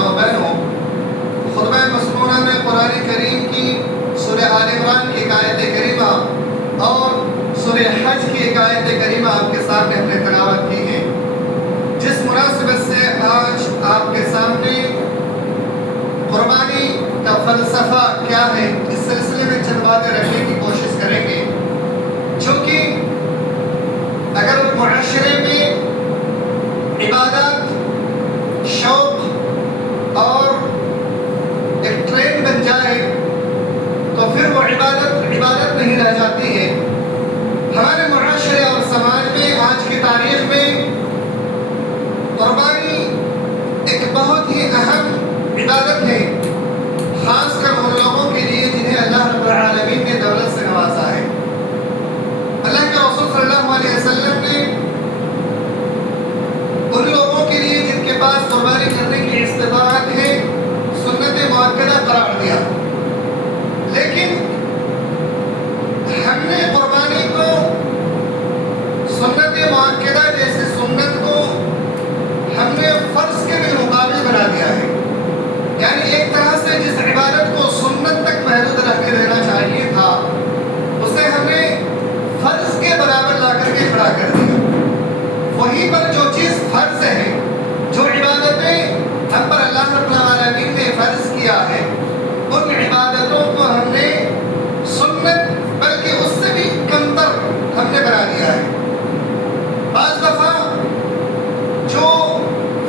ماں و بہنوں، خطبہ مسنونہ میں قرآن کریم کی سورہ آل عمران کی ایک آیت کریمہ اور سورہ حج کی ایک آیت کریمہ آپ کے سامنے ہم نے تلاوت کی ہے، جس مناسبت سے آج آپ کے سامنے قربانی کا فلسفہ کیا ہے اس سلسلے میں چند باتیں رکھنے کی کوشش کریں گے، چونکہ اگر معاشرے میں عبادات شوق اور ایک ٹرینڈ بن جائے تو پھر وہ عبادت نہیں رہ جاتی ہے۔ ہمارے معاشرے اور سماج میں آج کی تاریخ میں قربانی ایک بہت ہی اہم عبادت ہے، خاص کر ان لوگوں کے لیے جنہیں اللہ رب العالمین نے دولت سے نوازا ہے۔ اللہ کے رسول صلی اللہ علیہ وسلم نے ان لوگوں کے لیے جن کے پاس قربانی کرنے کی استطاعت ہے سنت مؤکدہ قرار دیا، لیکن ہم نے قربانی کو سنت مؤکدہ جیسے سنت کو ہم نے فرض کے بالمقابل بنا دیا ہے، یعنی ایک طرح سے جس عبادت کو سنت تک محدود رکھنے دینا چاہیے تھا اسے ہم نے فرض کے برابر لا کر کے کھڑا کر دیا۔ وہیں پر جو چیز فرض ہے، جو عبادتیں ہم پر اللہ رب العالمین نے فرض کیا ہے، ان عبادتوں کو ہم نے سنت بلکہ اس سے بھی کمتر ہم نے بنا دیا ہے۔ بعض دفعہ جو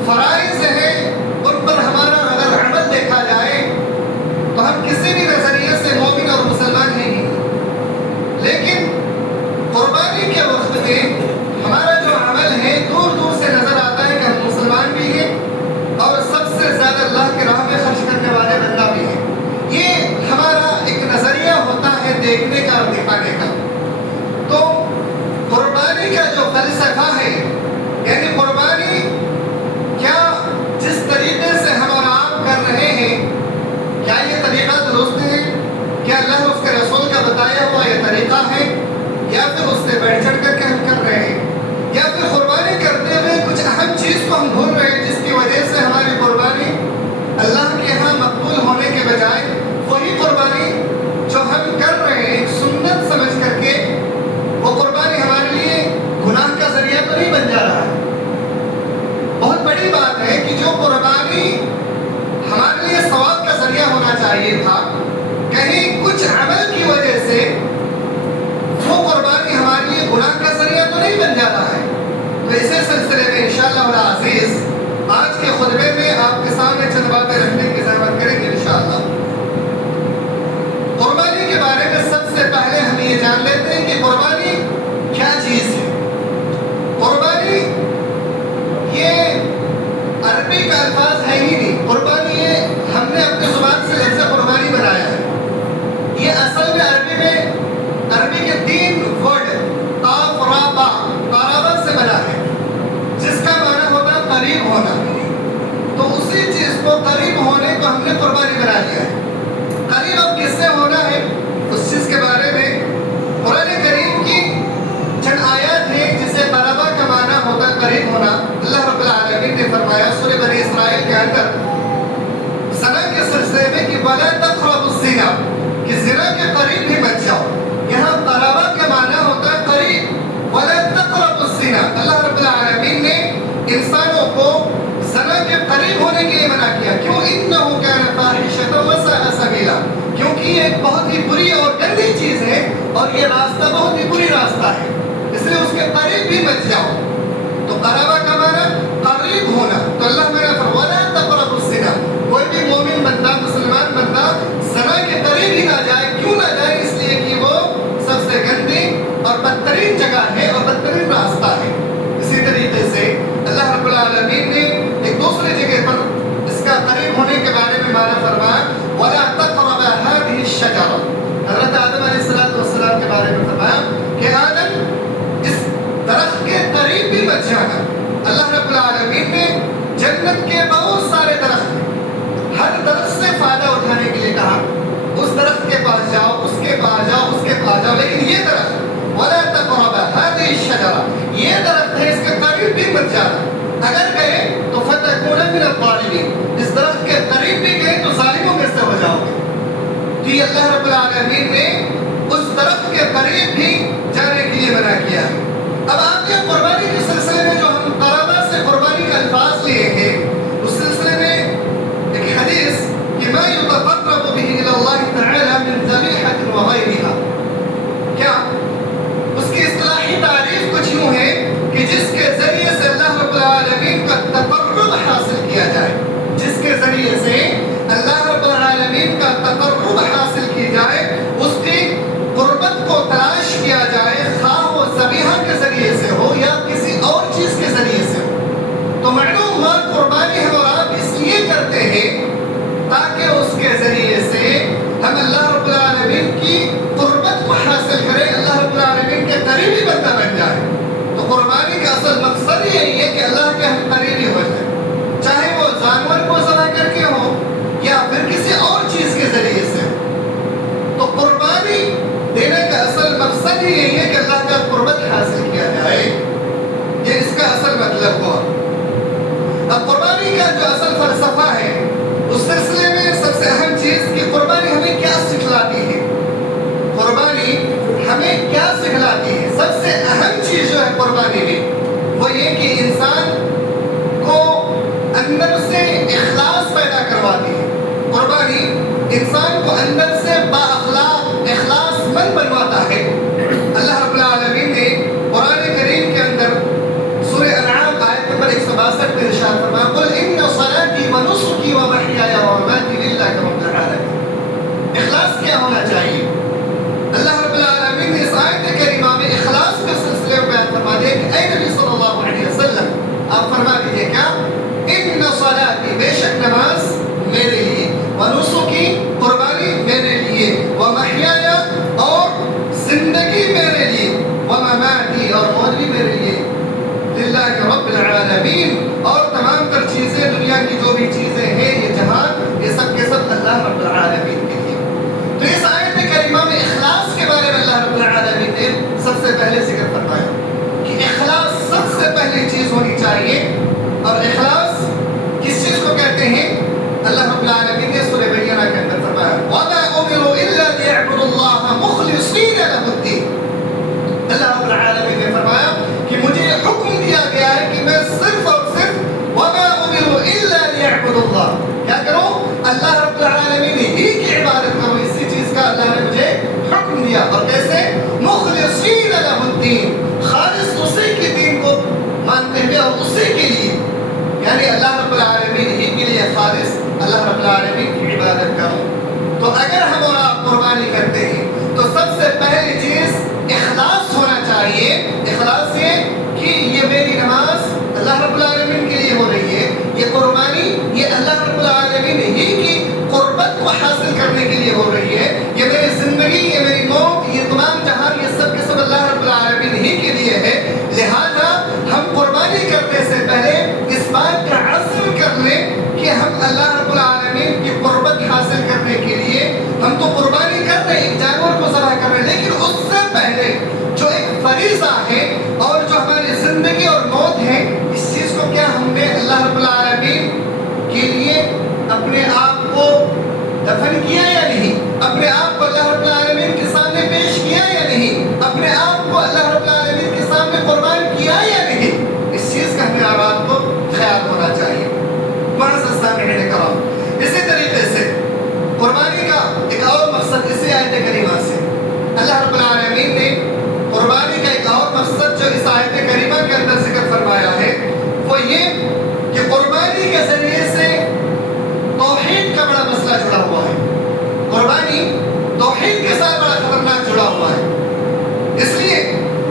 فرائض ہیں ان پر ہمارا اگر عمل دیکھا جائے تو ہم کسی بھی نظریے سے مومن اور مسلمان نہیں، لیکن قربانی کے وقت میں ہمارا جو عمل ہے دور دور سے نظر آتا ہے کہ ہم مسلمان بھی ہیں اور سب سے زیادہ اللہ کے راہ میں خرچ کرنے والے بندہ بھی ہیں۔ یہ ہمارا ایک نظریہ ہوتا ہے دیکھنے کا اور دکھانے کا۔ تو قربانی کا جو فلسفہ ہے، یعنی قربانی کیا جس طریقے سے ہم اور آپ کر رہے ہیں کیا یہ طریقہ درست ہے؟ کیا اللہ اس کے رسول کا بتایا ہوا یہ طریقہ ہے، یا پھر اس سے بڑھ چڑھ کر کے ہم کر رہے ہیں، یا پھر قربانی کرتے ہوئے کچھ اہم چیز کو ہم بھول رہے ہیں جس کی وجہ سے ہماری قربانی اللہ کے ہاں مقبول ہونے کے بجائے وہی قربانی جو ہم کر رہے ہیں سنت سمجھ کر کے وہ قربانی ہمارے لیے گناہ کا ذریعہ تو نہیں بن جا رہا ہے۔ بہت بڑی بات ہے کہ جو قربانی ہمارے لیے ثواب کا ذریعہ ہونا چاہیے تھا، کہیں کچھ عمل کی وجہ سے وہ قربانی ہمارے لیے گناہ کا ذریعہ تو نہیں بن جا رہا ہے۔ تو اسی سلسلے میں انشاءاللہ العزیز آج کے خطبے میں آپ کے سامنے چند باتیں رکھنے کی زحمت کریں گے انشاءاللہ۔ قربانی کے بارے میں سب سے پہلے ہم یہ جان لیتے ہیں کہ قربانی کیا چیز ہے۔ قربانی یہ عربی کا الفاظ ہے ہی نہیں، قربانی یہ ہم نے اپنی زبان سے لفظ قربانی بنایا ہے۔ یہ اصل میں عربی کے 3 ورڈ قاف را با قرابت سے بنا ہے، جس کا معنی ہوتا ہے قریب ہونا۔ تو اسی چیز کو قریب ہونے کو ہم نے قربانی بنا لیا ہے۔ قریب اب کس سے ہونا ہے اس چیز کے بارے میں قرآن کریم کی چند آیات ہیں جسے قرابہ کا معنی ہوتا ہے قریب ہونا۔ اللہ رب العالمین نے فرمایا سورہ بنی اسرائیل کے اندر زنا کے سلسلے میں کہ وَلَا تَقْرَبُوا الزِّنَا، کہ زنا کے قریب بھی مت جاؤ۔ یہاں قرابہ کا معنی ہوتا ہے قریب، وَلَا تَقْرَبُوا الزِّنَا۔ اللہ رب العالمین نے انسانوں کو زنا کے قریب ہونے کے لیے منع کیا، کیوں؟ إِنَّهُ كَانَ فَاحِشَةً وَسَاءَ سَبِيلًا، کیونکہ یہ ایک بہت ہی بری اور گندی چیز ہے اور یہ راستہ بہت ہی بری راستہ ہے، اس لیے اس کے قریب بھی مت جاؤ۔ تو قرابہ کا معنی قریب ہونا۔ تو اللہ میرا وَلَا تَقْرَبُوا الزِّنَا، کوئی بھی مومن بندہ مسلمان بندہ زنا کے قریب ہی نہ جائے۔ کیوں نہ جائے؟ اس لیے کہ وہ سب سے گندی اور بدترین جگہ ہے اور بدترین راستہ ہے۔ اسی طریقے سے اللہ رب العالمین نے ایک دوسری جگہ پر اس کا قریب ہونے کے بارے میں معنی فرمایا وَلَا تَقْرَبَ هَذِهِ الشَّجَرَةَ۔ حضرت آدم علیہ السلام کے بارے میں فرمایا کہ آدم اس درخت کے قریب بھی مت جانا۔ اللہ رب العالمین نے جنت کے بہت سارے درخت ہیں، ہر درخت سے فائدہ اٹھانے کے لیے کہا اس درخت کے پاس جاؤ، اس کے پاس جاؤ، اس کے پاس جاؤ، لیکن یہ درخت وَلَا تَقْرَبَ هَذِهِ الشَّجَرَةَ، یہ درخت ہے اس کے قریب بھی مت جانا۔ اگر گئے تو فَتَكُونَ مِنَ الظَّالِمِينَ، اس درخت کرتے ہیں تاکہ اس کے ذریعے سے ہم اللہ رب العالمین کی قربت کو حاصل کریں، اللہ رب العالمین کے قریبی بندہ بن جائے۔ تو قربانی کا اصل مقصد یہی ہے کہ اللہ کے ہم قریبی ہو جائے، چاہے وہ جانور کو ذبح کر کے ہو یا پھر کسی اور چیز کے ذریعے سے۔ تو قربانی دینے کا اصل مقصد ہی یہی ہے کہ اللہ کا قربت حاصل کیا جائے، یہ اس کا اصل مطلب ہوا۔ اب قربانی کا جو اصل فلسفہ ہے اس سلسلے میں سب سے اہم چیز کہ قربانی ہمیں کیا سکھلاتی ہے، قربانی ہمیں کیا سکھلاتی ہے۔ سب سے اہم چیز جو ہے قربانی میں وہ یہ کہ انسان کو اندر سے اخلاص پیدا کرواتی ہے۔ قربانی انسان کو اندر سے با اخلاق اخلاص مند بنواتا ہے۔ اللہ رب العالمین نے قرآن کریم کے اندر سورہ انعام آیت نمبر 162 میں ارشاد فرمایا قل ان صلاتی و نسکی و محیای و مماتی للہ رب العالمین۔ اخلاص کیا ہونا چاہیے؟ اللہ رب العالمین نے اس آیت کریمہ میں اخلاص کے سلسلے میں بیان فرما دیا کہ اے نبی صلی اللہ علیہ وسلم آپ فرما دیجئے کیا؟ ان صلاتی بے شک نماز میرے لیے، و نسکی قربانی میرے لیے، و محیای اور زندگی میرے لیے، و مماتی اور موت بھی میرے لیے، للہ رب العالمین اور تمام تر چیزیں دنیا کی جو بھی چیزیں ہیں یہ جہان یہ سب کے سب اللہ رب العالمین کے لیے۔ تو اس آیت کریمہ میں اخلاص کے بارے میں اللہ رب العالمین نے سب سے پہلے ذکر فرمایا کہ اخلاص سب سے پہلی چیز ہونی چاہیے۔ اور اخلاص کس چیز کو کہتے ہیں؟ اللہ رب العالمین نے سورہ بینہ کے اندر فرمایا وَمَا أُمِرُوا إِلَّا لِيَعْبُدُوا اللَّهَ مُخْلِصِينَ لَهُ الدِّينَ۔ اللہ رب العالمین نے فرمایا کہ مجھے حکم دیا گیا ہے کہ میں صرف اور صرف وَمَا أُمِرُوا إِلَّا لِيَعْبُدُوا اللَّهَ کیا کروں؟ اللہ رب العالمین ہی کی عبادت کروں۔ اسی چیز کا اللہ نے مجھے حکم دیا، اور کیسے؟ مخلصین لہ الدین، خالص اسی کے دین کو مانتے ہوئے اور اسی کے لیے، یعنی اللہ رب العالمین ہی کے لیے خالص اللہ رب العالمین کی عبادت کروں۔ تو اگر ہم اور آپ قربانی کرتے ہیں تو سب سے پہلی چیز اخلاص ہونا چاہیے۔ اخلاص یہ کہ یہ میری نماز اللہ رب العالمین کے لیے ہو رہی ہے، یہ قربانی یہ اللہ رب العالمین ہی کی قربت کو حاصل کرنے کے لیے ہو رہی ہے، یہ میری زندگی یہ میری موت یہ تمام جہان یہ سب کے سب اللہ رب العالمین ہی کے لیے ہے۔ لہذا ہم قربانی کرنے سے پہلے اس بات کا عزم کر لیں کہ ہم اللہ رب العالمین کی قربت حاصل کرنے کے لیے ہم تو قربانی کر رہے ہیں، ایک جانور کو ذبح کر رہے ہیں، لیکن اس سے پہلے جو ایک فریضہ ہے اور جو ہماری زندگی اور موت ہے اس چیز کو کیا ہم نے اللہ رب العالمین کے لیے اپنے آپ کو دفن کیا یا نہیں؟ اپنے آپ کو اللہ رب العالمین کے سامنے پیش کیا یا نہیں؟ اپنے آپ کو اللہ رب العالمین کے سامنے قربان کیا یا نہیں؟ اس چیز کا ہمیں آپ کو خیال ہونا چاہیے۔ معزز سامعین کرام، اسی طریقے سے قربانی کا ایک اور مقصد اسی آیت کریمہ سے اللہ رب العالمین نے قربانی کا ایک اور مقصد جو اس آیت کریمہ کے اندر ذکر فرمایا ہے وہ یہ کہ قربانی کے ذریعے سے توحید کا بڑا مسئلہ جڑا ہوا ہے۔ قربانی توحید کے ساتھ بڑا خطرناک جڑا ہوا ہے، اس لیے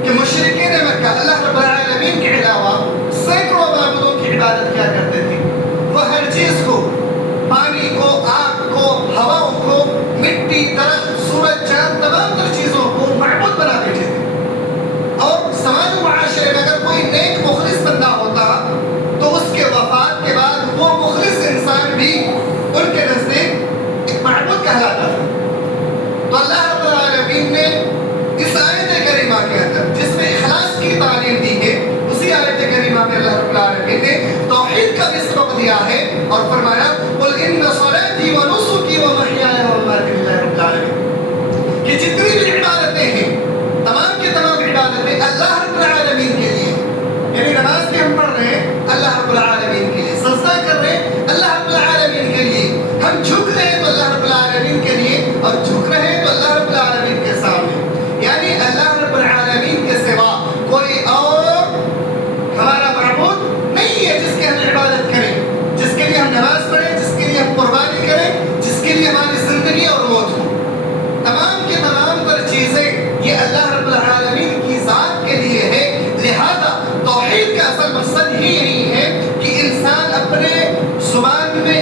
کہ مشرکین مکہ اللہ رب العالمین کے علاوہ سینکڑوں معبودوں کی عبادت کیا کرتے تھے۔ وہ ہر چیز کو، پانی کو، آگ کو، ہواؤں کو، مٹی، درخت، سورج، چاند، تمام تر چیزوں کو معبود بنا دیتے تھے۔ اور سماج و معاشرے میں اگر کوئی نیک مخلص بندہ ہوتا تو اس کے وفات کے بعد وہ مخلص انسان بھی ان کے نزدیک ایک معبود کہلاتا تھا۔ تو اللہ رب العالمین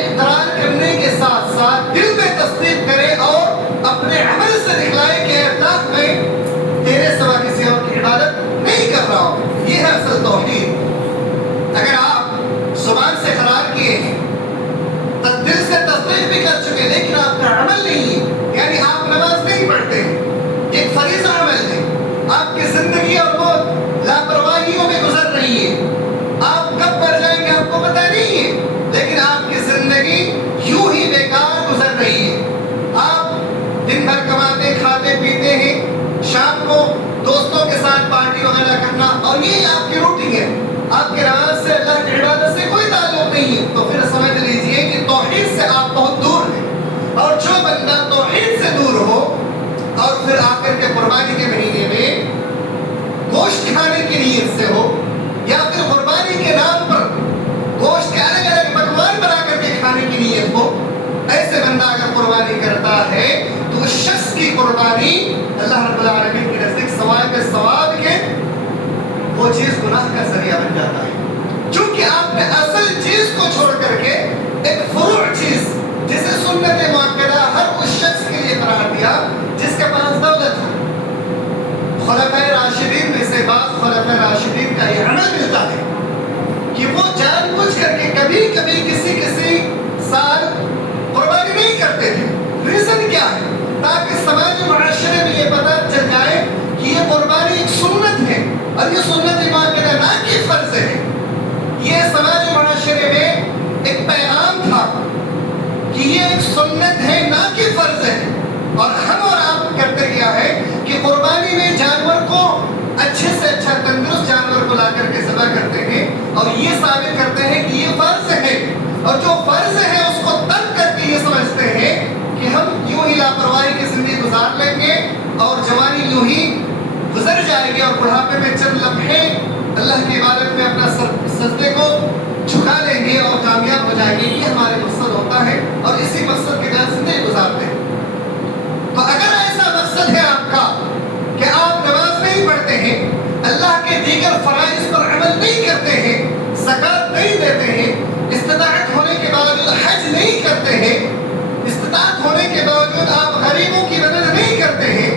اقرار کرنے کے ساتھ ساتھ دل میں تصدیق کرے اور اپنے عمل سے دکھلائے کہ اللہ میں تیرے سوا کسی اور کی عبادت نہیں کر رہا ہوں. یہ ہے اصل توحید. اگر آپ زبان سے اقرار کیے ہیں، دل سے تصدیق بھی کر چکے، لیکن آپ کا عمل نہیں ہے، یعنی آپ نماز نہیں پڑھتے ہیں، ایک فریضہ عمل ہے، آپ کی زندگی اور موت لاپرواہیوں میں گزر رہی ہے، آپ کب مر جائیں گے آپ کو پتہ نہیں ہے، لیکن آپ کی زندگی یوں ہی بیکار گزر رہی ہے. آپ دن بھر کماتے کھاتے پیتے ہیں، شام کو دوستوں کے ساتھ پارٹی وغیرہ کرنا، اور یہ آپ کی روٹین ہے. آپ کے نماز سے اللہ کی عبادت سے کوئی تعلق نہیں ہے. تو پھر سمجھ لیجئے کہ توحید سے آپ بہت دور ہیں. اور جو بندہ توحید سے دور ہو اور پھر آ کر کے قربانی کے مہینے میں گوشت کھانے کی نیت سے ہو، یا پھر قربانی کے نام پر گوشت کے الگ الگ پکوان بنا کر کے کھانے کی نیت ہو، ایسے بندہ اگر قربانی کرتا ہے تو اس شخص کی قربانی اللہ رب العالمین کی نزدیک ثواب کے ثواب کے وہ چیز گناہ کا ذریعہ بن جاتا ہے. چونکہ آپ نے اصل چیز کو چھوڑ کر کے ایک فروع چیز جسے سنت مؤکدہ ہر اس شخص کے لیے قرار دیا جس کے پاس دولت ہو. خلفائے راشدین میں سے بعض خلفائے راشدین کا یہ عمل ملتا ہے کہ وہ جان بوجھ کر کے کبھی کبھی کسی سال قربانی نہیں کرتے تھے. ریزن کیا ہے؟ تاکہ سماج معاشرے میں یہ پتہ چل جائے کہ یہ قربانی ایک سنت ہے اور یہ سنت مؤکدہ نہ کہ فرض ہے. یہ سماج معاشرے میں ایک پیغام تھا کہ یہ ایک سنت ہے نہ کہ فرض ہے. اور ہم اور آپ کرتے کیا ہے کہ قربانی میں جانور کو اچھے سے اچھا تندرست جانور کو لا کر کے ذبح کرتے ہیں اور یہ ثابت کرتے ہیں کہ یہ فرض ہے، اور جو فرض ہے اس کو ترک کر کے یہ سمجھتے ہیں کہ ہم یوں ہی لاپرواہی کی زندگی گزار لیں گے اور جوانی یوں ہی گزر جائے گی، اور بڑھاپے میں چند لمحے اللہ کی عبادت میں اپنا سجدے کو جھکا لیں گے اور کامیاب ہو جائیں گے. یہ ہمارے مقصد ہوتا ہے اور اسی مقصد کے تحت زندگی گزارتے ہیں. تو اگر ایسا مقصد ہے آپ کا کہ آپ نماز نہیں پڑھتے ہیں، اللہ کے دیگر فرائض پر عمل نہیں کرتے ہیں، زکوٰۃ نہیں دیتے ہیں، استطاعت ہونے کے باوجود حج نہیں کرتے ہیں، استطاعت ہونے کے باوجود آپ غریبوں کی مدد نہیں کرتے ہیں،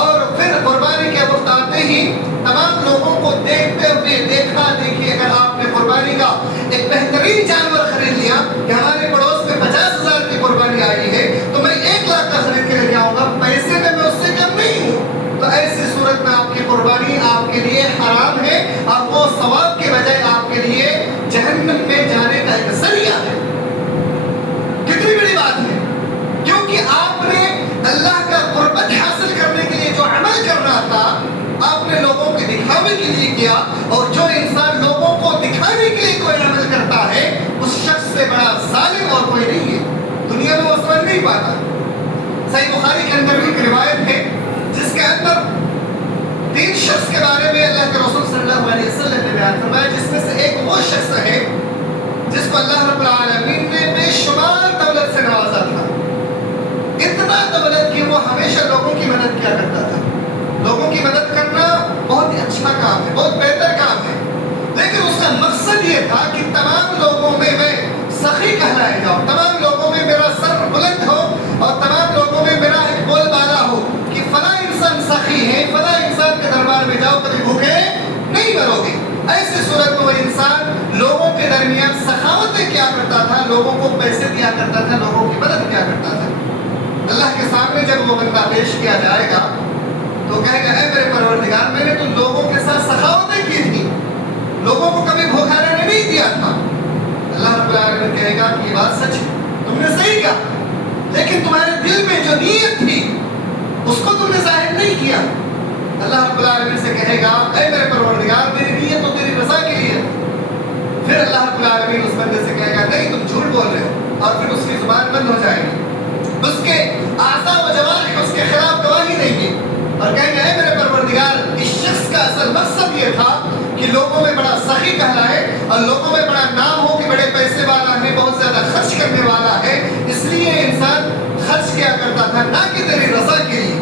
اور پھر قربانی کے وقت آتے ہی تمام لوگوں کو دیکھتے ہوئے دیکھا دیکھی اگر آپ نے قربانی کا ایک بہترین جانور خرید لیا کہ ہمارے پڑوس میں 50,000 کی قربانی آئی ہے تو میں 1,00,000 کا خرید کے لے آؤں گا، پیسے میں اس سے کم نہیں ہوں، تو ایسی صورت میں آپ کی قربانی آپ کے لیے حرام ہے اور وہ ثواب کے بجائے آپ کے لیے جہنم میں جانے کا ایک ذریعہ ہے. کتنی بڑی بات ہے، کیونکہ آپ نے اللہ کا قربت حاصل کرنے کے لیے جو عمل کر رہا تھا آپ نے لوگوں کے دکھاوے کے لیے کیا، اور جو انسان لوگوں کو دکھانے کے لیے کوئی عمل کرتا ہے اس شخص سے بڑا ظالم اور کوئی نہیں ہے. دنیا میں وہ سمجھ نہیں پاتا. صحیح بخاری کے اندر ایک روایت ہے جس کے اندر 3 شخص کے بارے میں اللہ کے رسول صلی اللہ علیہ وسلم نے بیان فرمایا، جس میں سے ایک وہ شخص ہے جس کو اللہ رب العالمین نے بے شمار دولت سے نوازا تھا. اتنا دولت کہ وہ ہمیشہ لوگوں کی مدد کیا کرتا تھا. لوگوں کی مدد کرنا بہت ہی اچھا کام ہے، بہت بہتر کام ہے، لیکن اس کا مقصد یہ تھا کہ تمام لوگوں میں میں سخی کہلائے جاؤں، تمام لوگوں میں میرا سر بلند ہو اور تمام لوگوں میں میرا ایک بول بالا ہو کہ فلاں انسان سخی ہے، فلاں انسان کے دربار میں جاؤ کبھی بھوکے نہیں مرو گے. ایسی صورت میں وہ انسان لوگوں کے درمیان سخاوتیں کیا کرتا تھا، لوگوں کو پیسے دیا کرتا تھا، لوگوں کی مدد کیا کرتا تھا. اللہ کے سامنے جب وہ بندہ پیش کیا جائے گا تو کہے گا اے میرے پروردگار میں نے تو لوگوں کے ساتھ سخاوتیں کی تھی، لوگوں کو کبھی بھوکا رہنے نہیں دیا تھا. اللہ رب العالمین کہے گا کہ یہ بات سچ ہے، تم نے صحیح کہا، لیکن تمہارے دل میں جو نیت تھی اس کو تم نے ظاہر نہیں کیا. اللہ رب العالمین سے کہے گا اے میرے پروردگار میری نیت تو تیری رضا کے لیے. پھر اللہ رب العالمین اس بندے سے کہے گا نہیں تم جھوٹ بول رہے ہو، اور پھر اس کی زبان بند ہو جائے گی، اس کے اعضاء و جوارح اس کے خلاف گواہی دیں گے اور کہیں گے اے میرے پروردگار اس شخص کا اصل مقصد یہ تھا کہ لوگوں میں بڑا سخی کہلائے اور لوگوں میں بڑا نام ہو کہ بڑے پیسے والا ہے، بہت زیادہ خرچ کرنے والا ہے، اس لیے انسان خرچ کیا کرتا تھا نہ کہ تیری رضا کے لیے.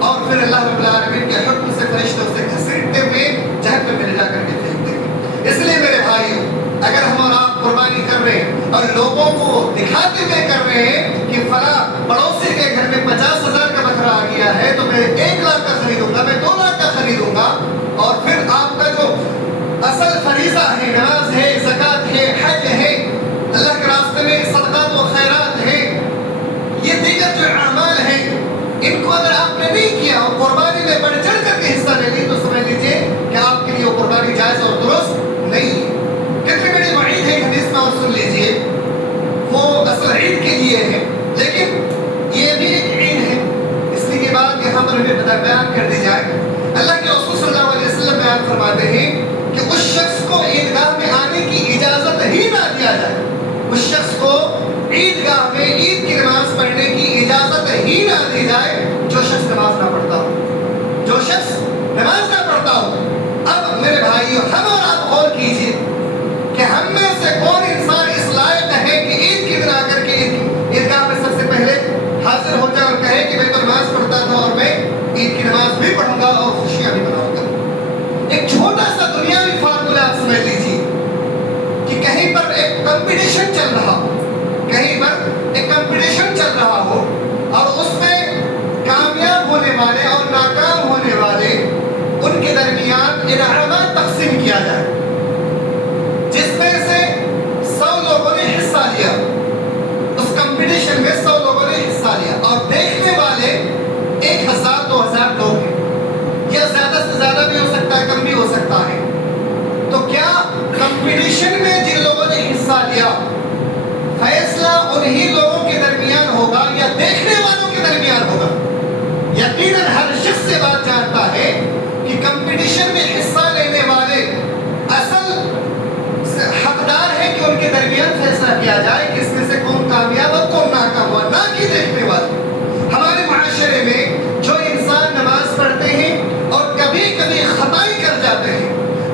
اور پھر اللہ رب العالمین کے حکم سے فرشتے اسے گھسیٹتے ہوئے جہنم میں لے جا کر کے پھینک دیں گے. اس لیے میرے بھائیو اگر ہم اور آپ قربانی کر رہے ہیں اور لوگوں کو دکھاتے ہوئے کر رہے ہیں کہ فلاں پڑوسی کے گھر میں 50,000 کا بکرا آ گیا ہے تو میں 1 لاکھ کا خریدوں گا، میں 2 لاکھ کا خریدوں گا، اور پھر آپ کا جو اصل فریضہ ہے، نماز ہے، زکوٰۃ ہے، حج ہے، اللہ کے راستے میں صدقات و خیرات ہے، یہ دیگر جو اعمال ہیں، ان کو اگر آپ نے نہیں کیا اور قربانی میں بڑھ چڑھ کر کے حصہ لے لی تو سمجھ لیجیے کہ آپ کے لیے وہ قربانی جائز اور درست نہیں ہے۔ کتنی بڑی وعید ہے حدیث میں، اور سن لیجیے، وہ اصل عید کے لیے ہے لیکن یہ بھی ایک عید ہے، اس لیے یہ بات یہاں پر ہمیں بیان کر دی جائے۔ اللہ کے رسول صلی اللہ علیہ وسلم بیان فرماتے ہیں کہ اس شخص کو عیدگاہ میں آنے کی اجازت ہی نہ دیا جائے، اس شخص کو عیدگاہ میں عید کی نماز پڑھنے کی اجازت ہی نہ دی جائے جو شخص نماز نہ پڑھتا ہو، جو شخص نماز نہ پڑھتا ہو۔ اب میرے بھائیو، ہم اور آپ غور کیجئے کہ ہم میں سے کون انسان اس لائق ہے کہ عید کے دن آ کر کے عیدگاہ میں سب سے پہلے حاضر ہو جائے اور کہے کہ میں تو نماز پڑھتا تھا اور میں عید کی نماز بھی پڑھوں گا اور خوشیاں بھی مناؤں گا۔ ایک چھوٹا سا دنیاوی فارمولا آپ سمجھ لیجیے کہ کہیں پر ایک کمپٹیشن چل رہا ہو، کہیں پر ایک کمپٹیشن چل رہا ہو اور اس میں کامیاب ہونے والے اور ناکام ہونے والے ان کے درمیان انعامات تقسیم کیا جائے، جس میں سے 100 لوگوں نے حصہ لیا، اس کمپٹیشن میں 100 لوگوں نے حصہ لیا اور دیکھنے والے 1,000-2,000 لوگ ہیں، یا زیادہ سے زیادہ بھی ہو سکتا ہے، کم بھی ہو سکتا ہے۔ تو کیا کمپٹیشن میں جن لوگوں نے حصہ لیا فیصلہ انہی لوگوں کے درمیان ہوگا یا دیکھنے والوں کے درمیان ہوگا؟ یقیناً ہر شخص یہ بات جانتا ہے کہ کمپٹیشن میں حصہ لینے والے اصل حقدار ہے کہ ان کے درمیان فیصلہ کیا جائے کہ اس میں سے کون کامیاب اور کون ناکام ہوا، نہ کہ دیکھنے والے۔ ہمارے معاشرے میں جو انسان نماز پڑھتے ہیں اور کبھی کبھی خطائی کر جاتے ہیں،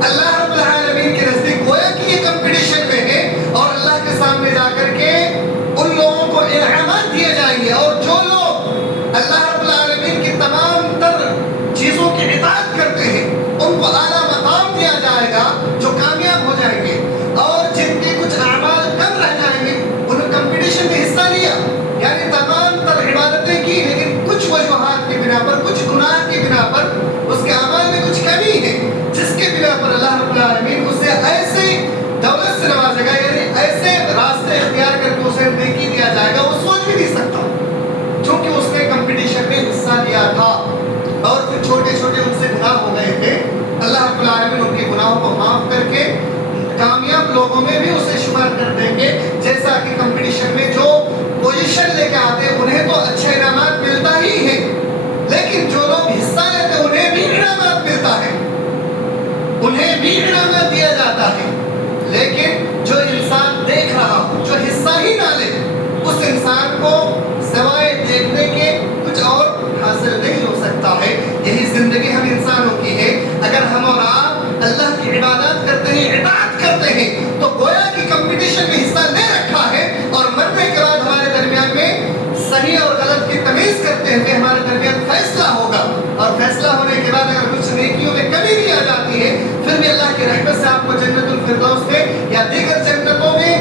اللہ رب العالمین کے نزدیک گویا کہ یہ کمپٹیشن میں ہے اور اللہ کے سامنے جا کر کے ان لوگوں کو انعامات دیے جائیں گے، اور جو لوگ اللہ رب العالمین کی تمام تر چیزوں کی اطاعت کرتے ہیں ان کو اعلیٰ مقام دیا جائے گا جو کامیاب ہو جائیں گے، اور جن کے کچھ اعمال کم رہ جائیں گے انہوں نے کمپٹیشن میں حصہ لیا، یعنی تمام تر عبادتیں کی لیکن کچھ وجوہات کی بنا پر، کچھ گناہ کی بنا پر اس کے اعمال میں کچھ کمی ہے، جس کے بنا پر اللہ رب العالمین اسے ایسے دولت سے نوازے گا، یعنی ایسے راستے اختیار کر کے اسے نیکی دیا جائے گا وہ سوچ بھی نہیں سکتا، چونکہ اس نے کمپٹیشن میں حصہ لیا تھا اور پھر چھوٹے چھوٹے ان سے گناہ ہو گئے تھے۔ اللہ رب العالمین ان کے گناہوں کو معاف کر کے کامیاب لوگوں میں بھی اسے شمار کر دیں گے، جیسا کہ کمپٹیشن میں جو پوزیشن لے کے آتے ہیں انہیں تو اچھے انعامات ملتا ہی ہے، لیکن جو لوگ حصہ لیتے ہیں انہیں بھی انعامات ملتا ہے، انہیں بھی انعامات دیا جاتا ہے، لیکن جو انسان دیکھ رہا ہو، جو حصہ ہی نہ لے، اس انسان کو سوائے دیکھنے کے کچھ اور حاصل نہیں ہو سکتا ہے۔ یہی زندگی ہم انسانوں کی ہے، اگر ہم اور آپ اللہ کی عبادات کرتے ہیں، اطاعت کرتے ہیں، تو گویا کہ کمپٹیشن میں حصہ لے رکھا ہے اور مرنے کے بعد ہمارے درمیان میں صحیح اور غلط کی تمیز کرتے ہوئے ہمارے درمیان فیصلہ ہوگا، اور فیصلہ ہونے کے بعد اگر کچھ نیکیوں میں کمی بھی آ جاتی ہے پھر بھی اللہ کی رحمت سے آپ کو جنت الفردوس میں یا دیگر جنتوں میں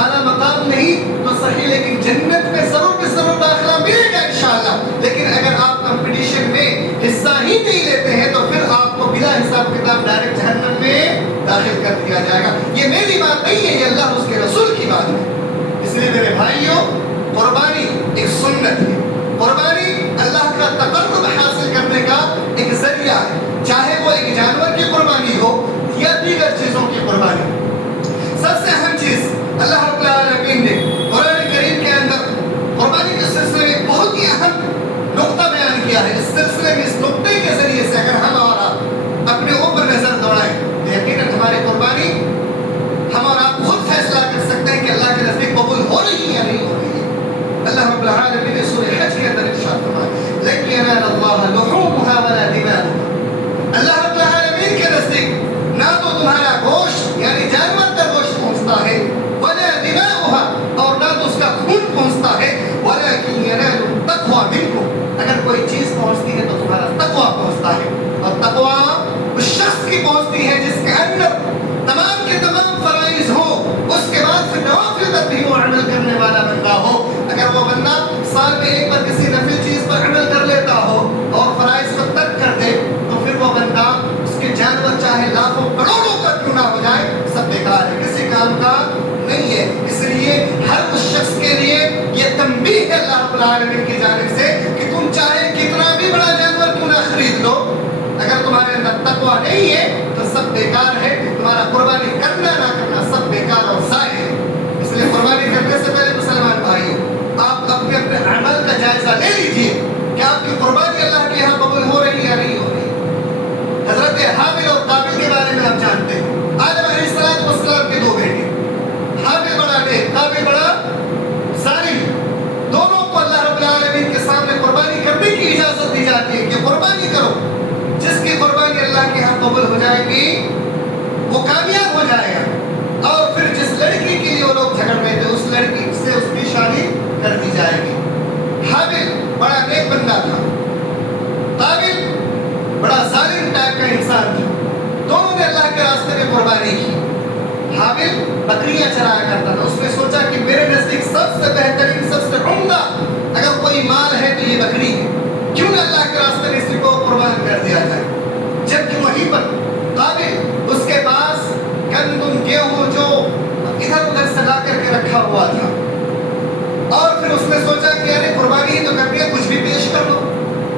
اعلیٰ مقام نہیں تو صحیح لیکن جنت میں ضرور بھی ضرور داخلہ ملے گا انشاءاللہ۔ لیکن اگر آپ کمپٹیشن میں حصہ ہی نہیں لیتے ہیں تو پھر آپ کو بلا حساب کتاب ڈائریکٹ جہنم میں داخل کر دیا جائے گا۔ یہ میری بات نہیں ہے، یہ اللہ اور اس کے رسول کی بات ہے۔ اس لیے میرے بھائیوں، قربانی ایک سنت ہے، قربانی اللہ کا تقرب حاصل کرنے کا ایک ذریعہ ہے، چاہے وہ ایک جانور کی قربانی ہو یا دیگر چیزوں کی قربانی۔ سب سے اہم چیز اللہ رب العالمین نے قرآن کریم کے اندر قربانی کے سلسلے میں بہت ہی اہم نقطہ بیان کیا ہے۔ اس سلسلے میں، اس نقطے کے ذریعے سے اگر ہم اور آپ اپنے اوپر نظر دوڑائیں تو یقیناً ہماری قربانی ہم اور آپ خود فیصلہ کر سکتے ہیں کہ اللہ کے نزدیک قبول ہو رہی ہے یا نہیں ہو رہی ہے۔ اللہ رب العالمین نے سورہ حج کے اندر ارشاد فرمایا لَن يَنَالَ اللَّهَ لُحُومُهَا وَلَا دِمَاؤُهَا، تنبیہ ہے اللہ رب العالمین کی جانب سے کہ تم چاہے کتنا بھی بڑا جانور کیوں نہ خرید لو، اگر تمہارے اندر تقویٰ نہیں ہے تو سب بیکار ہے، تمہارا قربانی کرنا نہ کرنا سب بیکار اور ضائع ہے۔ اس لیے قربانی کرنے سے پہلے مسلمان بھائیوں، آپ اپنے اپنے عمل کا جائزہ لے لیجئے کہ آپ کی قربانی اللہ کے یہاں قبول ہو رہی یا نہیں ہو رہی۔ حضرت حابل اور قابل کے بارے میں آپ جانتے ہیں، آدم علیہ السلام کے دو بیٹے، حابل بڑا نیک، قابل بڑا ظالم، دونوں کو اللہ رب العالمین کے سامنے قربانی کرنے کی اجازت دی جاتی ہے کہ قربانی کرو، جس کی قربانی اللہ کے ہاں قبول ہو جائے گی وہ کامیاب ہو جائے گا، اور پھر جس لڑکی کے لیے وہ لوگ جھگڑ رہے تھے اس لڑکی سے اس کی شادی کر دی جائے گی۔ حابل بڑا نیک بندہ تھا، قابل بڑا ظالم ٹائپ کا انسان تھا، دونوں نے اللہ کے راستے میں قربانی کی۔ حابل بکریاں چرایا کرتا تھا، اس نے سوچا کہ میرے نزدیک سب سے بہترین سب سے عمدہ اگر کوئی مال ہے تو یہ بکری ہے، کیوں نہ اللہ کے راستے میں اسی کو قربان کر دیا جائے۔ جبکہ وہیں پر قابل اس کے پاس گندم گیہوں جو ادھر ادھر سجا کر کے رکھا ہوا تھا، اور پھر اس نے سوچا کہ ارے قربانی ہی تو کرنی ہے، کچھ بھی پیش کر دو،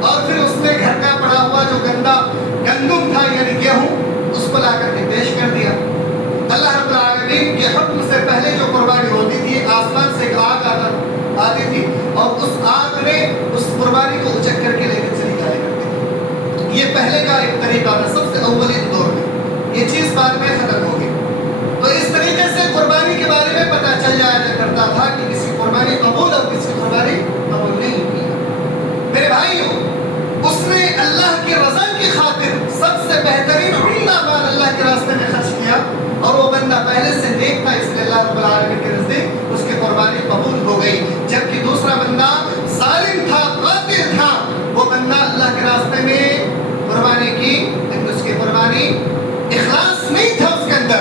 اور پھر اس نے گھر کا پڑا ہوا جو گندم تھا یعنی گیہوں اس کو لا کر کے پیش کر دیا۔ اللہ رب العالمین کے حکم سے پہلے جو قربانی ہوتی تھی آسمان سے ایک آگ آتی تھی اور اس آگ نے اس قربانی کو اچک کر کے لے کر چلی جایا کرتی تھی۔ یہ پہلے کا ایک طریقہ تھا سب سے اولین دور میں، یہ چیز بعد میں ختم ہو گئی۔ تو اس طریقے سے قربانی کے بارے میں پتہ چل جایا کرتا تھا کہ کسی قربانی قبول اور کسی قربانی قبول نہیں کی۔ میرے بھائیوں، اس نے اللہ کی رضا کی خاطر سب سے بہترین عمدہ مال اللہ کے راستے میں خرچ کیا، اور وہ بندہ پہلے سے نیک تھا، اس لیے اللہ رب العالمین کے نزدیک اس کی قربانی قبول ہو گئی۔ جبکہ دوسرا بندہ ظالم تھا، قاتل تھا، وہ بندہ اللہ کے راستے میں قربانی کی لیکن اس کی قربانی اخلاص نہیں تھا اس کے اندر۔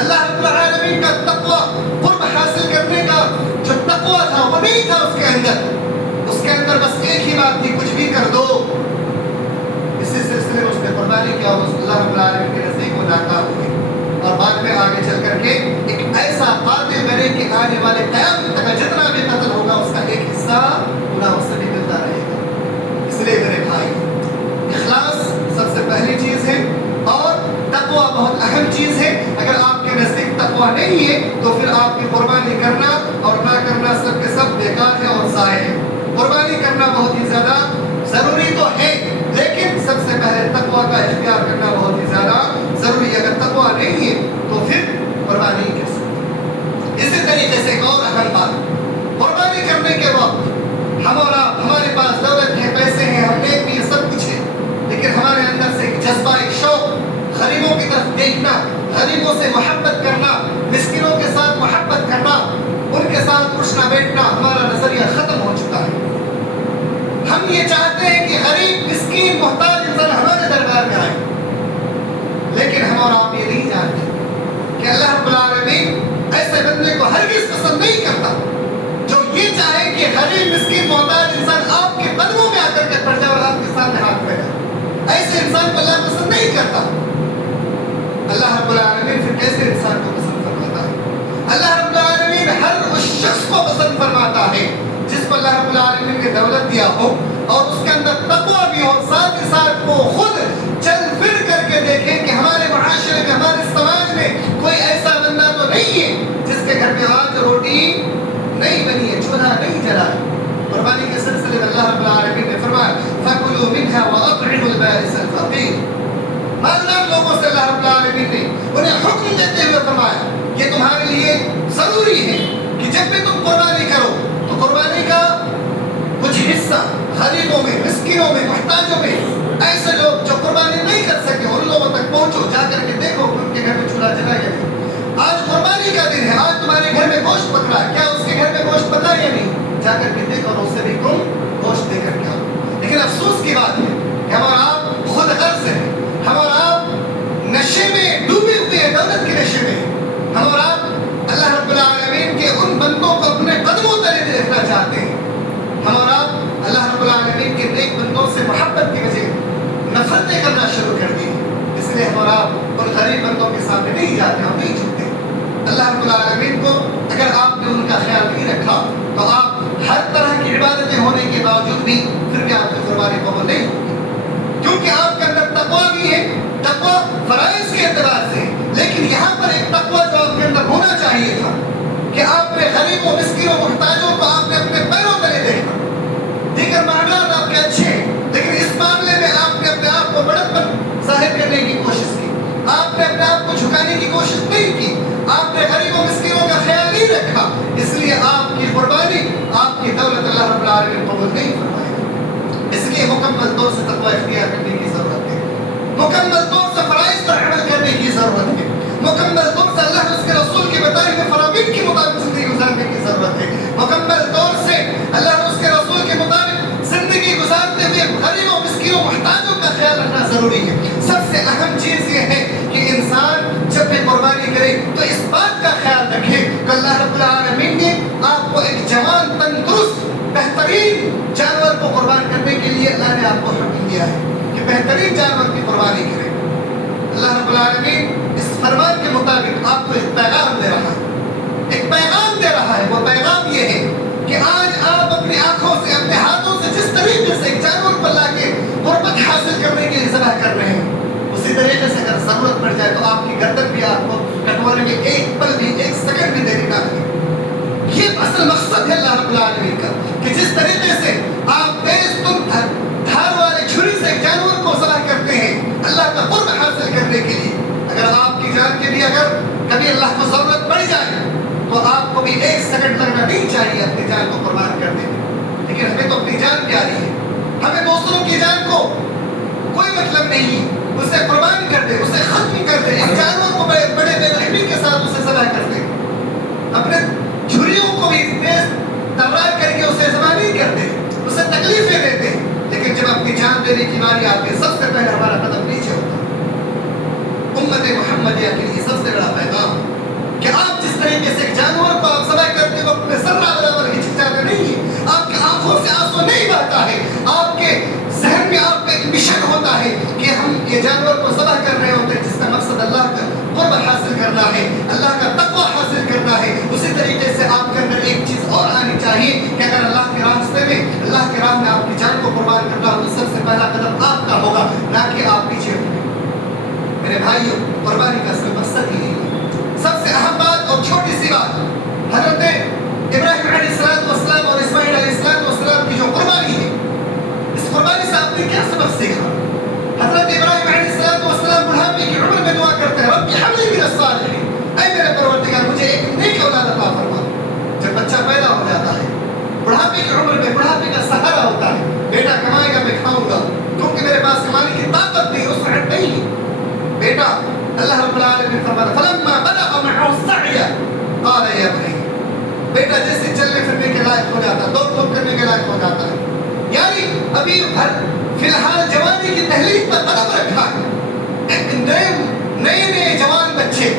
اللہ رب العالمین کا تقویٰ، قرب حاصل کرنے کا جو تقویٰ تھا وہ نہیں تھا اس کے اندر۔ اس کے اندر بس ایک ہی بات تھی، کچھ بھی کر دو۔ اسی سلسلے میں اس نے قربانی کیا اور اللہ رب العالمین کے نزدیک وہ ناکام ہوئی، اور بعد میں آگے چل کر کے ایک ایسا قاتل بنے کہ آنے والے قیامت تک جتنا بھی قتل ہوگا اس کا ایک حصہ گناہوں سے بھی ملتا رہے گا۔ اس لیے میرے بھائی، اخلاص سب سے پہلی چیز ہے اور تقویٰ بہت اہم چیز ہے۔ اگر آپ کے نزدیک تقویٰ نہیں ہے تو پھر آپ کی قربانی کرنا اور نہ کرنا سب کے سب بیکار ہے اور ضائع ہے۔ قربانی کرنا بہت ہی زیادہ ضروری تو ہے، لیکن سب سے پہلے تقویٰ کا اختیار کرنا بہت ہی زیادہ ضروری ہے۔ اگر تقویٰ نہیں ہے تو پھر قربانی کر سکتے۔ اسی طریقے سے ایک اور اہم بات، قربانی کرنے کے وقت ہمارے پاس دولت ہے، پیسے ہیں، ہم نیک بھی سب کچھ ہے، لیکن ہمارے اندر سے ایک جذبہ، ایک شوق، غریبوں کی طرف دیکھنا، غریبوں سے محبت کرنا، مسکینوں کے ساتھ محبت کرنا، ان کے ساتھ اٹھنا بیٹھنا ہمارا نظریہ ختم ہو چکا ہے۔ ہم یہ چاہتے ہیں کہ غریب، مسکین، محتاج انسان ہمارے دربار میں آئے، لیکن ہم اور آپ یہ نہیں جانتے کہ اللہ رب العالمین ایسے بندے کو ہرگز پسند نہیں کرتا جو یہ چاہے کہ غریب، مسکین، محتاج انسان آپ کے قدموں میں آ کر کے پڑ جائے اور آپ کے سامنے ہاتھ پھیلائے۔ ایسے انسان کو اللہ پسند نہیں کرتا۔ اللہ رب العالمین پھر کیسے انسان کو پسند فرماتا ہے؟ اللہ رب العالمین ہر اس شخص کو پسند فرماتا ہے جس کو اللہ رب العالمین نے دولت دیا ہو اور اس کے اندر تقویٰ بھی ہو، ساتھ ہی ساتھ وہ خود چل پھر کر کے دیکھے کہ ہمارے معاشرے میں، ہمارے سماج میں کوئی ایسا بندہ تو نہیں ہے جس کے گھر میں آج روٹی نہیں بنی ہے، چولہا نہیں جلا ہے۔ قربانی کے سلسلے میں اللہ رب العالمین نے فرمایا فَكُلُوا مِنْهَا وَأَطْعِمُوا الْبَائِسَ الْفَقِيرَ۔ مالدار لوگوں سے اللہ رب العالمین نے انہیں حکم دیتے ہوئے فرمایا یہ تمہارے لیے ضروری ہے کہ جب بھی تم قربانی کرو تو قربانی کا کچھ حصہ غریبوں میں، مسکینوں میں، محتاجوں میں، ایسے لوگ جو قربانی نہیں کر سکے ان لوگوں تک پہنچو، جا کر کے دیکھو ان کے گھر میں چولہا جلا یا نہیں۔ آج قربانی کا دن ہے، آج تمہارے گھر میں گوشت پکڑا ہے، کیا اس کے گھر میں گوشت پکا یا نہیں؟ جا کر کے دیکھو اور اس سے بھی تم گوشت دے کر کے آؤ۔ لیکن افسوس کی بات ہے کہ ہمارا آپ خود غرض ہے، ہمارا آپ نشے میں ڈوبے ہوئے ہیں، دولت کے نشے میں۔ ہمارا آپ اللہ رب العالمین کے ان بندوں کو اپنے قدموں تلے دیکھنا چاہتے ہیں۔ ہمارا آپ اللہ رب العالمین کے نیک بندوں سے محبت کی وجہ نفرتیں کرنا شروع کر دی، اس لیے ہمارا آپ ان غریب بندوں کے سامنے نہیں جاتے، ہم نہیں جھکتے۔ اللہ رب العالمین کو اگر آپ نے ان کا خیال نہیں رکھا تو آپ ہر مکمل طور سے اللہ نے اس کے رسول کے بتائے ہوئے فرامین کے مطابق زندگی گزارنے کی ضرورت ہے. مکمل طور سے اللہ نے اس کے رسول کے مطابق زندگی گزارتے ہوئے غریبوں مسکینوں محتاجوں کا خیال رکھنا ضروری ہے. سب سے اہم چیز یہ ہے کہ انسان جب بھی قربانی کرے تو اس بات کا خیال رکھے کہ اللہ رب العالمین نے آپ کو ایک جوان تندرست بہترین جانور کو قربان کرنے کے لیے اللہ نے آپ کو حکم دیا ہے کہ بہترین جانور کی قربانی کرے. اللہ رب العالمین اس فرمان کے مطابق آپ کو ایک پیغام دے رہا ہے, ایک پیغام دے رہا ہے. وہ پیغام یہ ہے کہ آج آپ اپنی آنکھوں سے اپنے ہاتھوں سے جس طریقے سے ایک جانور کو لا کے قربت حاصل کرنے کے لیے ذبح کر رہے ہیں, اسی طریقے سے اگر ضرورت پڑ جائے تو آپ کی گردن بھی آپ کو کٹوانے میں ایک پل بھی ایک سیکنڈ بھی دیری نہ لگے. یہ اصل مقصد ہے اللہ رب العالمین کا کہ جس طریقے سے آپ تیز دھار والے چھری سے ایک جانور کو ذبح کرتے ہیں اللہ کا قرب حاصل کرنے کے لیے, اگر آپ کی جان کے لیے اگر کبھی اللہ کو ضرورت پڑ جائے تو آپ کو بھی ایک سیکنڈ لگنا نہیں چاہیے اپنی جان کو قربان کرنے میں. لیکن ہمیں تو اپنی جان پیاری ہے, ہمیں دوسروں کی جان کو کوئی مطلب نہیں ہے, اسے قربان کر دے, اسے ختم کر دے. ایک جانور کو بڑے بڑے بے رحمی کے ساتھ اسے ذبح کر دے, اپنے چھریوں کو بھی تیز تلوار کر کے اسے ذبح نہیں کرتے, اسے تکلیفیں دیتے. لیکن جب اپنی جان دینے کی باری آتی ہے سب سے پہلے ہمارا قدم نیچے ہوتا ہے. امت محمدیہ کے لیے سب سے بڑا پیغام کہ آپ جس طریقے سے ایک جانور کو آپ ذبح کرتے وقت میں ذرہ برابر ہچکچاتے نہیں ہیں, آپ کی آنکھوں سے آنسو نہیں بہتا ہے, آپ کے ذہن میں آپ کا ایک مشن ہوتا ہے کہ ہم یہ جانور کو ذبح کر رہے ہوتے ہیں جس کا مقصد اللہ کا قرب حاصل کرنا ہے, اللہ کا تقویٰ حاصل کرنا ہے. اسی طریقے سے آپ کے اندر ایک چیز اور آنی چاہیے کہ اگر اللہ کے راستے میں اللہ کے راہ میں آپ کی جان کو قربان کرنا ہو تو سب سے پہلا قدم آپ کا ہوگا, نہ کہ آپ پیچھے ہوگے. میرے بھائیوں, قربانی کا اصل مقصد ہی نہیں ہے. سب سے اہم بات اور چھوٹی سی بات, حضرت ابراہیم علیہ السلام اور اسماعیل علیہ السلام کی جو قربانی ہے, اس قربانی سے آپ نے کیا سبق سیکھا؟ حضرت ابراہیم علیہ السلام بڑھاپے کی عمر میں دعا کرتے ہیں رب ہب لی من الصالحین, اے میرے پروردگار مجھے ایک نیک اولاد عطا فرما. جب بچہ پیدا ہو جاتا ہے بڑھاپے کی عمر میں, بڑھاپے کا سہارا ہوتا ہے, بیٹا کمائے گا میں کھاؤں گا کیونکہ میرے پاس کمانے کی طاقت نہیں, اس وقت نہیں بیٹا. اللہ رب العالمین فرماتا فلما بلغ معه السعي قال يا بني, بیٹا جیسے چلنے پھرنے کے لائق ہو جاتا, دوڑ دھوپ کرنے کے لائق ہو جاتا ہے, یعنی ابھی فی الحال جوانی کی تحلیل پر قدم رکھا ہے, ایک نئے جوان بچے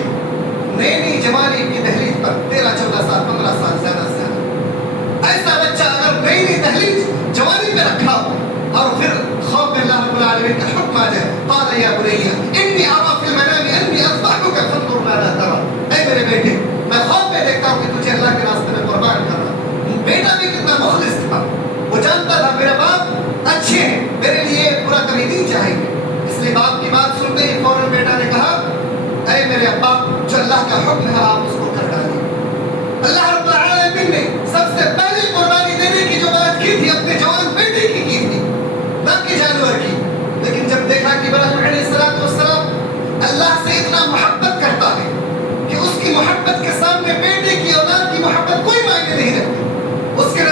نئی جوانی کی تحلیل پر 13 14 سال 15 سال زیادہ سے زیادہ ایسا بچہ اگر نئی تحلیل جوانی پہ رکھا ہو اور پھر خوف میں اللہ رب العالمین کا حکم آ جائے قال یا بني انی ارى فی المنام انی اذبحک فانظر ماذا ترى, اے میرے بیٹے میں خواب میں دیکھتا ہوں کہ تجھے اللہ کے راستے میں قربان کر رہا ہوں. بیٹا بھی کتنا مخلص تھا, وہ جانتا تھا میرا باپ اچھے ہیں, میرے لیے برا کبھی نہیں چاہیں گے. اس لیے باپ کی بات سنتے ہی فوراً بیٹا نے کہا اے میرے ابا جو اللہ کا حکم ہے آپ اس کو کر ڈالیں. اللہ رب العالمین نے سب سے پہلی قربانی دینے کی جو بات کی تھی اپنے جوان بیٹے کی تھی, نہ کہ جانور کی. لیکن جب دیکھا کہ ابراہیم علیہ السلام اللہ سے اتنا محبت کرتا ہے کہ اس کی محبت کے سامنے بیٹے کی اولاد کی محبت کوئی معنی نہیں رکھتی, اس کے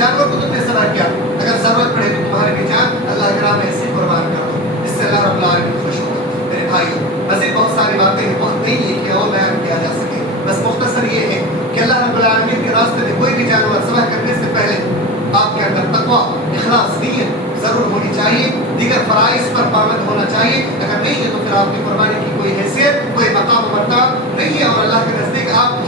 جانور کو تم نے ذبح کیا، اگر ضرورت پڑے تو تمہاری بھی جان اللہ کے راہ میں ایسے قربان کر دو، اس سے اللہ رب العالمین خوش ہوگا۔ میرے بھائیو مزید بہت ساری باتیں ہیں، بہت نہیں لکھی اور بیان کیا جا سکے، بس مختصر یہ ہے کہ اللہ رب العالمین کے راستے میں کوئی بھی جانور ذبح کرنے سے پہلے آپ کے اندر تقویٰ، اخلاص، نیت ضرور ہونی چاہیے، دیگر فرائض پر پابند ہونا چاہیے، اگر نہیں ہے تو پھر آپ کی قربانی کی کوئی حیثیت، کوئی مقام و مرتبہ نہیں ہے، اور اللہ کے نزدیک آپ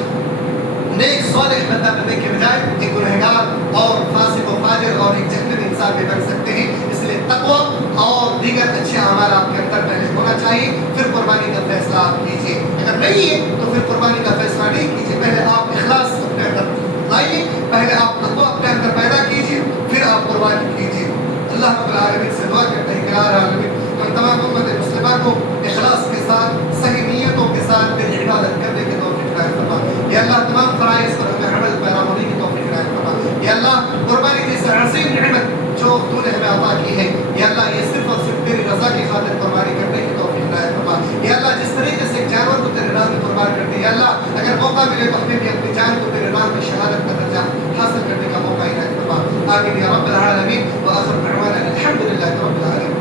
نیک صالح بندہ بننے کے بجائے ایک گنہگار اور فاسق و فاجر اور ایک جہنمی انسان بھی بن سکتے ہیں۔ اس لیے تقویٰ اور دیگر اچھے اعمال آپ کے اندر پہلے ہونا چاہیے، پھر قربانی کا فیصلہ آپ کیجیے، اگر نہیں ہے تو پھر قربانی کا فیصلہ نہیں کیجیے، پہلے آپ اخلاص اپنے اندر لائیے، پہلے آپ تقویٰ اپنے اندر پیدا کیجیے، پھر آپ قربانی کیجیے۔ اللہ رب العالمین سے دعا کرتے ہیں کہ یا العالمین ہم تمام امت مسلمہ کو اخلاص کے ساتھ، صحیح نیتوں کے ساتھ تیری عبادت کرنے کی توفیق عنایت فرما۔ یا اللہ تمام فرائض پر ہمیں عمل پیرا ہونے کی توفیق عنایت فرما۔ یا اللہ قربانی جیسے عظیم نعمت جو تو نے ہمیں عطا کی ہے، یا اللہ یہ صرف اور صرف تیری رضا کی خاطر قربانی کرنے کی توفیق عنایت فرما۔ یا اللہ جس طریقے سے ایک جانور کو تیرے راہ میں قربان کرتے ہیں، یا اللہ اگر موقع ملے تو ہمیں بھی اپنی جان کو تیرے راہ میں شہادت کا درجہ حاصل کرنے کا موقع عنایت فرما۔ آمین یا رب العالمین، وآخر دعوانا الحمد للہ رب العالمین۔